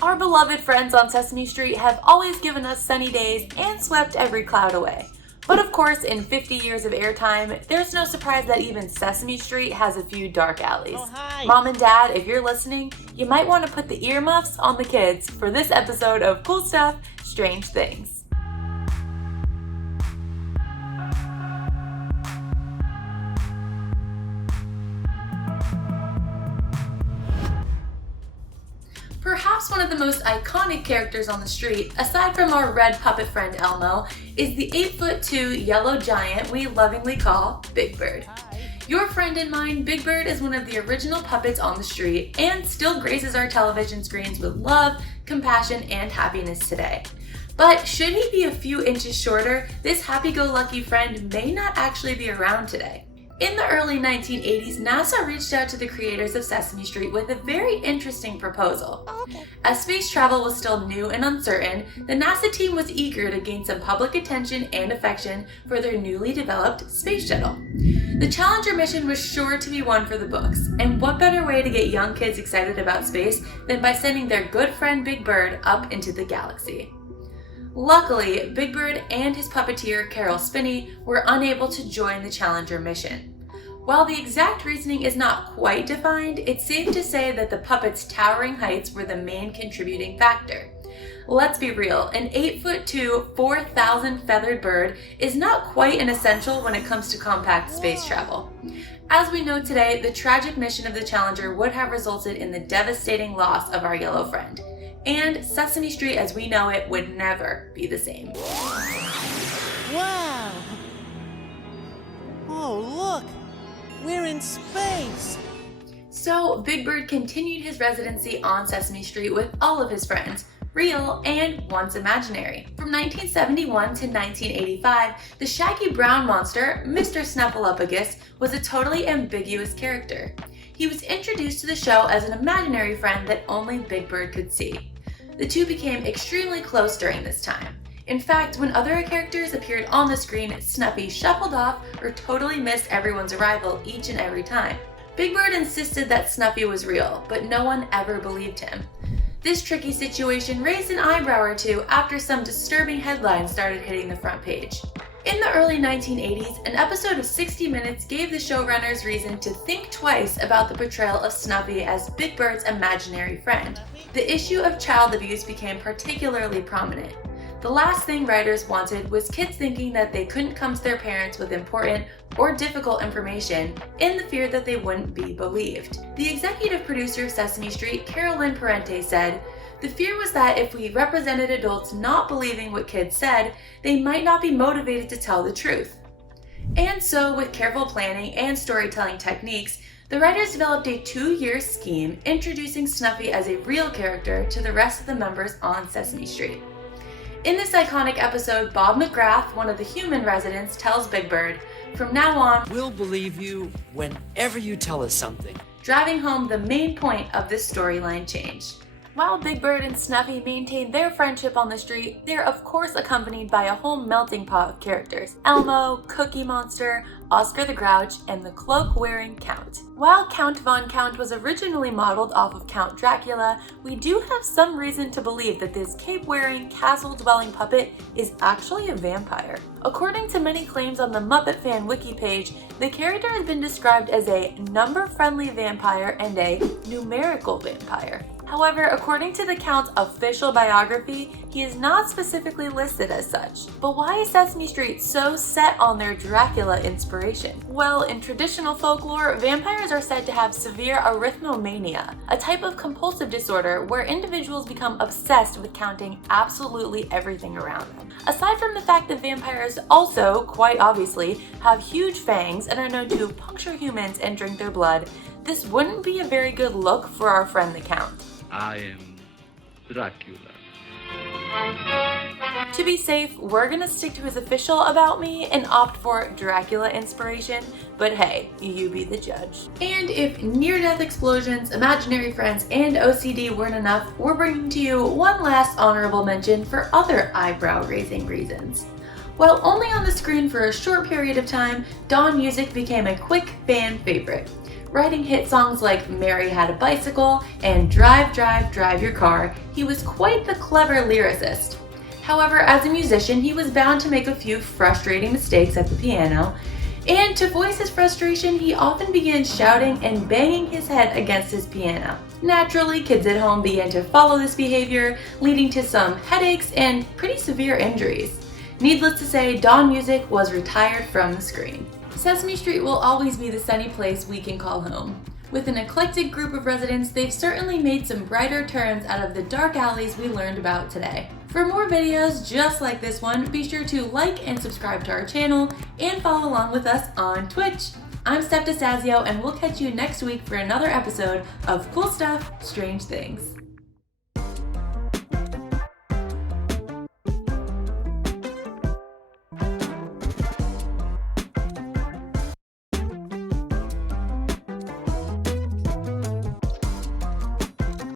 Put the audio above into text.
Our beloved friends on Sesame Street have always given us sunny days and swept every cloud away. But of course, in 50 years of airtime, there's no surprise that even Sesame Street has a few dark alleys. Oh, hi. Mom and Dad, if you're listening, you might want to put the earmuffs on the kids for this episode of Cool Stuff, Strange Things. Perhaps one of the most iconic characters on the street, aside from our red puppet friend Elmo, is the 8'2" yellow giant we lovingly call Big Bird. Your friend and mine, Big Bird is one of the original puppets on the street and still graces our television screens with love, compassion, and happiness today. But should he be a few inches shorter, this happy-go-lucky friend may not actually be around today. In the early 1980s, NASA reached out to the creators of Sesame Street with a very interesting proposal. As space travel was still new and uncertain, the NASA team was eager to gain some public attention and affection for their newly developed space shuttle. The Challenger mission was sure to be one for the books, and what better way to get young kids excited about space than by sending their good friend Big Bird up into the galaxy. Luckily, Big Bird and his puppeteer, Carol Spinney, were unable to join the Challenger mission. While the exact reasoning is not quite defined, it's safe to say that the puppet's towering heights were the main contributing factor. Let's be real, an 8'2", 4,000 feathered bird is not quite an essential when it comes to compact space travel. As we know today, the tragic mission of the Challenger would have resulted in the devastating loss of our yellow friend. And Sesame Street as we know it would never be the same. Wow! Oh, look! We're in space! So, Big Bird continued his residency on Sesame Street with all of his friends, real and once imaginary. From 1971 to 1985, the shaggy brown monster, Mr. Snuffleupagus, was a totally ambiguous character. He was introduced to the show as an imaginary friend that only Big Bird could see. The two became extremely close during this time. In fact, when other characters appeared on the screen, Snuffy shuffled off or totally missed everyone's arrival each and every time. Big Bird insisted that Snuffy was real, but no one ever believed him. This tricky situation raised an eyebrow or two after some disturbing headlines started hitting the front page. In the early 1980s, an episode of 60 Minutes gave the showrunners reason to think twice about the portrayal of Snuffy as Big Bird's imaginary friend. The issue of child abuse became particularly prominent. The last thing writers wanted was kids thinking that they couldn't come to their parents with important or difficult information in the fear that they wouldn't be believed. The executive producer of Sesame Street, Carolyn Parente, said, "The fear was that if we represented adults not believing what kids said, they might not be motivated to tell the truth." And so, with careful planning and storytelling techniques, the writers developed a 2-year scheme introducing Snuffy as a real character to the rest of the members on Sesame Street. In this iconic episode, Bob McGrath, one of the human residents, tells Big Bird, "From now on, we'll believe you whenever you tell us something," driving home the main point of this storyline change. While Big Bird and Snuffy maintain their friendship on the street, they're of course accompanied by a whole melting pot of characters: Elmo, Cookie Monster, Oscar the Grouch, and the cloak-wearing Count. While Count Von Count was originally modeled off of Count Dracula, we do have some reason to believe that this cape-wearing, castle-dwelling puppet is actually a vampire. According to many claims on the Muppet Fan Wiki page, the character has been described as a number-friendly vampire and a numerical vampire. However, according to the Count's official biography, he is not specifically listed as such. But why is Sesame Street so set on their Dracula inspiration? Well, in traditional folklore, vampires are said to have severe arithmomania, a type of compulsive disorder where individuals become obsessed with counting absolutely everything around them. Aside from the fact that vampires also, quite obviously, have huge fangs and are known to puncture humans and drink their blood, this wouldn't be a very good look for our friend the Count. I am Dracula. To be safe, we're gonna stick to his official about me and opt for Dracula inspiration, but hey, you be the judge. And if near-death explosions, imaginary friends, and OCD weren't enough, we're bringing to you one last honorable mention for other eyebrow-raising reasons. While only on the screen for a short period of time, Don Music became a quick fan favorite. Writing hit songs like Mary Had a Bicycle and Drive, Drive, Drive Your Car, he was quite the clever lyricist. However, as a musician, he was bound to make a few frustrating mistakes at the piano, and to voice his frustration, he often began shouting and banging his head against his piano. Naturally, kids at home began to follow this behavior, leading to some headaches and pretty severe injuries. Needless to say, Don Music was retired from the screen. Sesame Street will always be the sunny place we can call home. With an eclectic group of residents, they've certainly made some brighter turns out of the dark alleys we learned about today. For more videos just like this one, be sure to like and subscribe to our channel and follow along with us on Twitch. I'm Steph DeSazio, and we'll catch you next week for another episode of Cool Stuff, Strange Things.